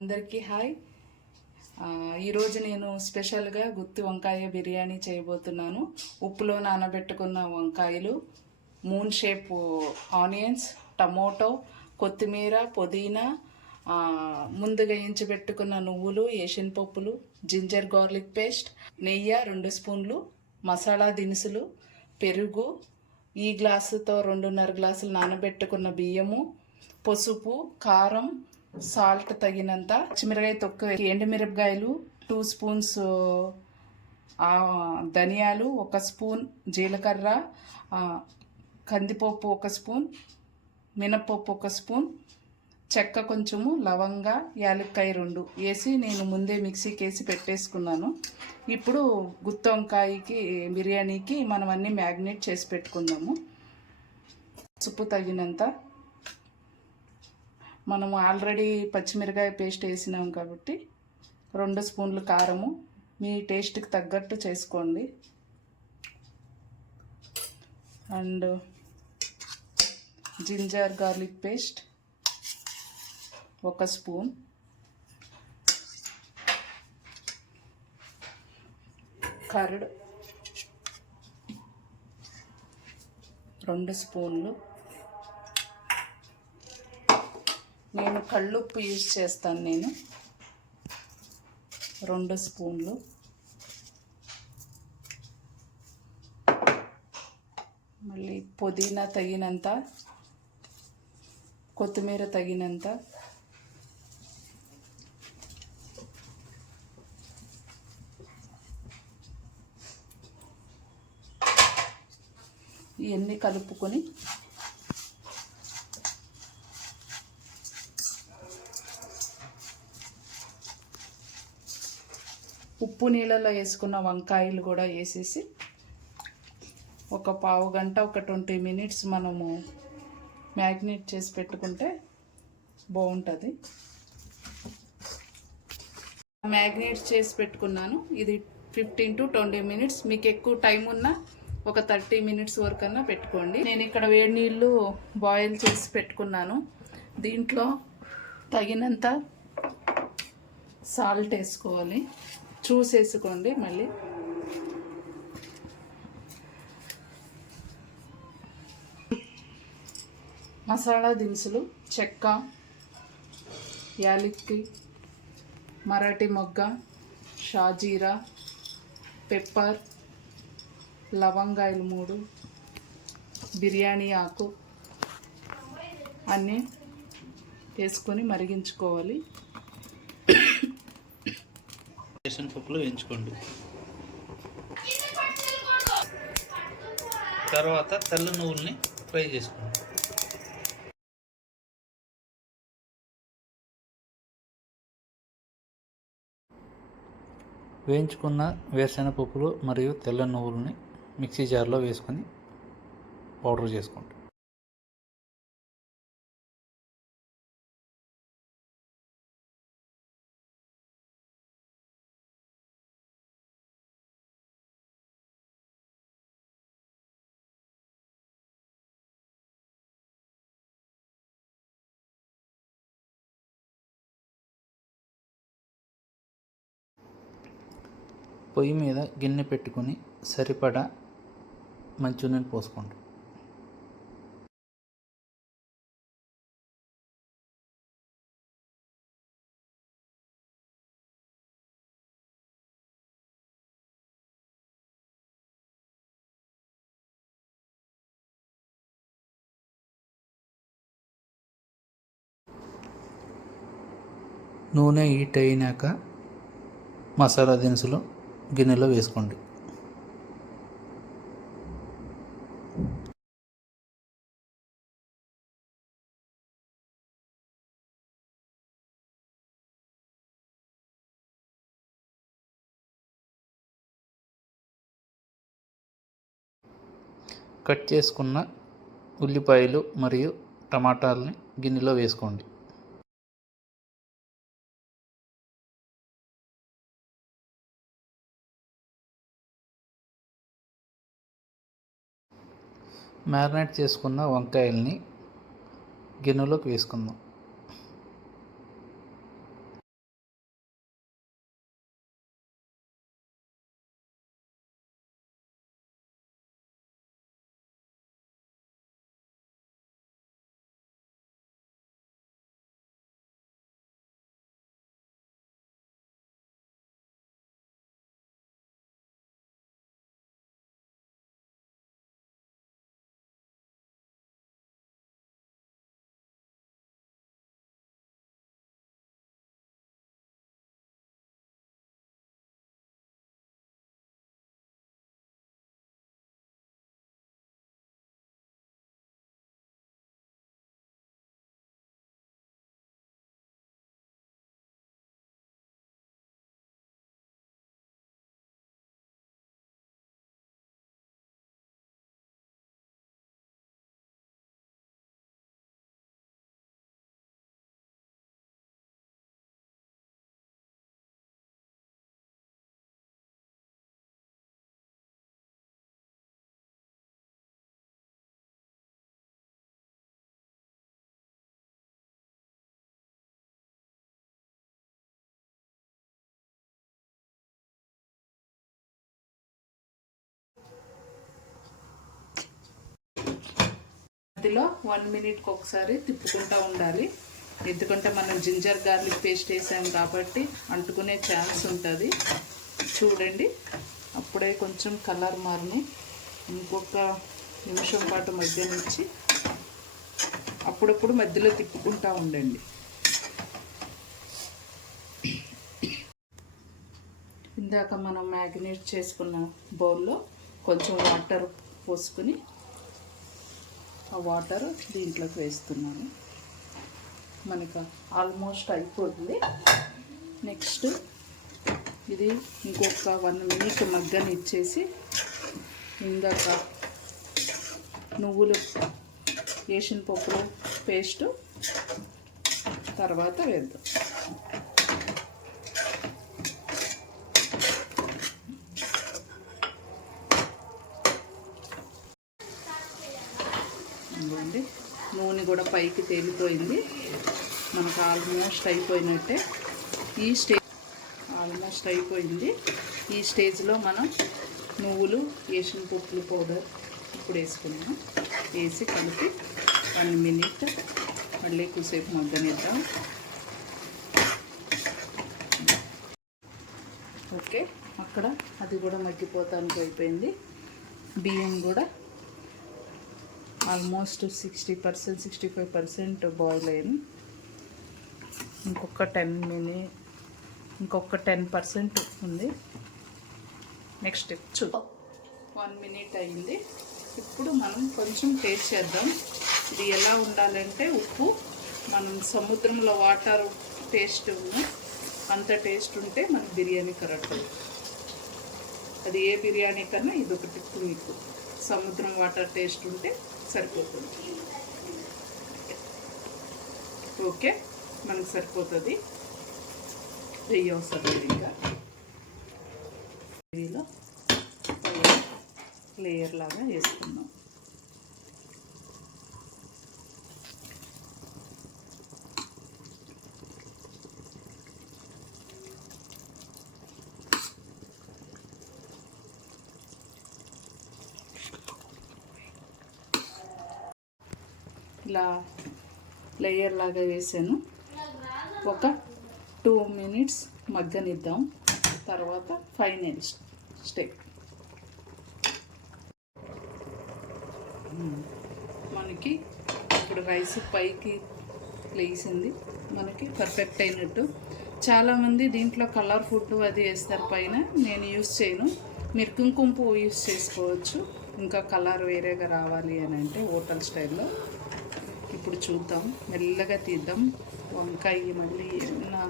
అందరికీ హాయ్. ఈరోజు నేను స్పెషల్గా గుత్తి వంకాయ బిర్యానీ చేయబోతున్నాను. ఉప్పులో నానబెట్టుకున్న వంకాయలు, మూన్ షేప్ ఆనియన్స్, టమోటో, కొత్తిమీర, పుదీనా, ముందుగా పెట్టుకున్న నువ్వులు, ఏషియన్ పప్పులు, జింజర్ గార్లిక్ పేస్ట్, నెయ్యి 2 స్పూన్లు, మసాలా దినుసులు, పెరుగు, ఈ గ్లాసుతో 2.5 గ్లాసులు నానబెట్టుకున్న బియ్యము, పసుపు, కారం, సాల్ట్ తగినంత, చిమిరకాయ తొక్క, ఎండుమిరపకాయలు 2 స్పూన్స్, ధనియాలు 1 స్పూన్, జీలకర్ర, కందిపప్పు 1 స్పూన్, మినప్పప్పు 1 స్పూన్, చెక్క కొంచెము, లవంగ, యాలక్కాయ 2 వేసి నేను ముందే మిక్సీకి వేసి పెట్టేసుకున్నాను. ఇప్పుడు గుత్తి వంకాయకి బిర్యానీకి మనం అన్నీ మ్యాగ్నేట్ చేసి పెట్టుకుందాము. పసుపు తగినంత, మనము ఆల్రెడీ పచ్చిమిరకాయ పేస్ట్ వేసినాం కాబట్టి 2 స్పూన్లు కారము, మీ టేస్ట్కి తగ్గట్టు చేసుకోండి. And ginger garlic paste 1 spoon, curd 2 స్పూన్లు, నేను కళ్ళుప్పు యూజ్ చేస్తాను, నేను 2 స్పూన్లు, మళ్ళీ పుదీనా తగినంత, కొత్తిమీర తగినంత, ఇవన్నీ కలుపుకొని ఉప్పు నీళ్ళలో వేసుకున్న వంకాయలు కూడా వేసేసి ఒక పావు గంట, ఒక 20 మినిట్స్ మనము మ్యాగ్నేట్ చేసి పెట్టుకుంటే బాగుంటుంది. మ్యాగ్నేట్ చేసి పెట్టుకున్నాను. ఇది 15 to 20 మినిట్స్. మీకు ఎక్కువ టైం ఉన్నా ఒక 30 మినిట్స్ వరకన్నా పెట్టుకోండి. నేను ఇక్కడ వేడి నీళ్ళు బాయిల్ చేసి పెట్టుకున్నాను. దీంట్లో తగినంత సాల్ట్ వేసుకోవాలి, చూసేసుకోండి. మళ్ళీ మసాలా దినుసులు, చెక్క, యాలక్కి, మరాఠీ మొగ్గ, షాజీరా, పెప్పర్, లవంగాయలు 3, బిర్యానీ ఆకు అన్నీ వేసుకొని మరిగించుకోవాలి. ఏషియన్ పప్పులు వేయించుకోండి. తర్వాత తెల్ల నువ్వుల్ని ఫ్రై చేసుకోండి. వేయించుకున్న వేరుశెనగ పప్పులు మరియు తెల్ల నువ్వుల్ని మిక్సీ జార్లో వేసుకొని పౌడర్ చేసుకోండి. పొయ్యి మీద గిన్నె పెట్టుకొని సరిపడా మంచినీళ్ళు పోసుకోండి. నూనె హీట్ అయినాక మసాలా దినుసులు గిన్నెలో వేసుకోండి. కట్ చేసుకున్న ఉల్లిపాయలు మరియు టమాటాలని గిన్నెలో వేసుకోండి. మ్యారినేట్ చేసుకున్న వంకాయల్ని గిన్నెలోకి వేసుకుందాం. మధ్యలో 1 మినిట్కి ఒకసారి తిప్పుకుంటూ ఉండాలి. ఎందుకంటే మనం జింజర్ గార్లిక్ పేస్ట్ వేసాం కాబట్టి అంటుకునే ఛాన్స్ ఉంటుంది. చూడండి, అప్పుడే కొంచెం కలర్ మారిని ఇంకొక నిమిషం పాటు మధ్యనిచ్చి అప్పుడప్పుడు మధ్యలో తిప్పుకుంటూ ఉండండి. ఇందాక మనం మ్యాగ్నేట్ చేసుకున్న బౌల్లో కొంచెం వాటర్ పోసుకుని ఆ వాటర్ దీంట్లోకి వేస్తున్నాను. మనకు ఆల్మోస్ట్ అయిపోతుంది. నెక్స్ట్ ఇది ఇంకొక 1 మినిట్ మగ్గని ఇచ్చేసి ఇందాక నువ్వులు వేసిన పప్పులు పేస్టు తర్వాత వేద్దాం. ఇదిగోండి, నూనె కూడా పైకి తేలిపోయింది. మనకు ఆల్మోస్ట్ అయిపోయినట్టే. ఆల్మోస్ట్ అయిపోయింది. ఈ స్టేజ్లో మనం నువ్వులు వేసిన పప్పులు పౌడర్ ఇప్పుడు వేసుకున్నాము. వేసి కలిపి 1 మినిట్ మళ్ళీ ఎక్కువసేపు మగ్గనిద్దాం. ఓకే, అక్కడ అది కూడా మగ్గిపోతానికి అయిపోయింది. బియ్యం కూడా ఆల్మోస్ట్ 60% 65% బాయిల్ అయింది. ఇంకొక 10% ఉంది. నెక్స్ట్ స్టెప్ 1 మినిట్ అయింది. ఇప్పుడు మనం కొంచెం టేస్ట్ చేద్దాం. ఇది ఎలా ఉండాలంటే ఉప్పు మనం సముద్రంలో వాటర్ టేస్ట్ అంత టేస్ట్ ఉంటే మన బిర్యానీ కరెక్ట్. అది ఏ బిర్యానీ కన్నా ఇది ఒక టిప్ మీకు. సముద్రం వాటర్ టేస్ట్ ఉంటే సరిపోతుంది. ఓకే, మనకు సరిపోతుంది. నెయ్యి అవసరం లేదు. ఇంకా నెయ్యిలో లేయర్ లాగా వేసుకుందాం. ఇలా లేయర్ లాగా వేసాను. ఒక 2 మినిట్స్ మగ్గనిద్దాం. తర్వాత ఫైనల్ స్టెప్ మనకి ఇప్పుడు రైస్ పైకి లేచింది. మనకి పర్ఫెక్ట్ అయినట్టు. చాలామంది దీంట్లో కలర్ ఫుడ్ అది వేస్తారు పైన. నేను యూస్ చేయను. మీరు కుంకుమ పువ్వు యూస్ చేసుకోవచ్చు. ఇంకా కలర్ వేరేగా రావాలి అని అంటే హోటల్ స్టైల్లో. ఇప్పుడు చూద్దాం, మెల్లగా తీద్దాం. వంకాయ మళ్ళీ ఏమన్నా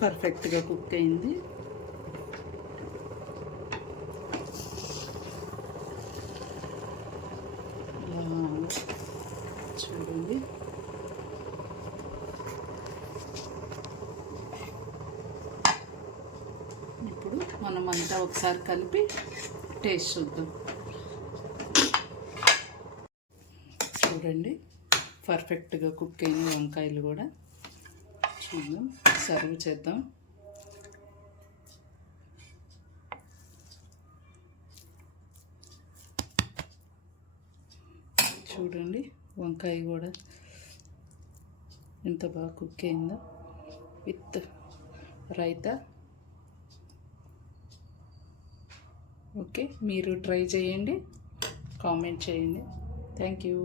పర్ఫెక్ట్గా కుక్ అయింది. చూడండి, ఇప్పుడు మనం అంతా ఒకసారి కలిపి టేస్ట్ చూద్దాం. చూడండి, పర్ఫెక్ట్గా కుక్ అయిన వంకాయలు కూడా. చూద్దాం, సర్వ్ చేద్దాం. చూడండి, వంకాయ కూడా ఎంత బాగా కుక్ అయిందో విత్ రైతా. ఓకే, మీరు ట్రై చేయండి, కామెంట్ చేయండి. Thank you.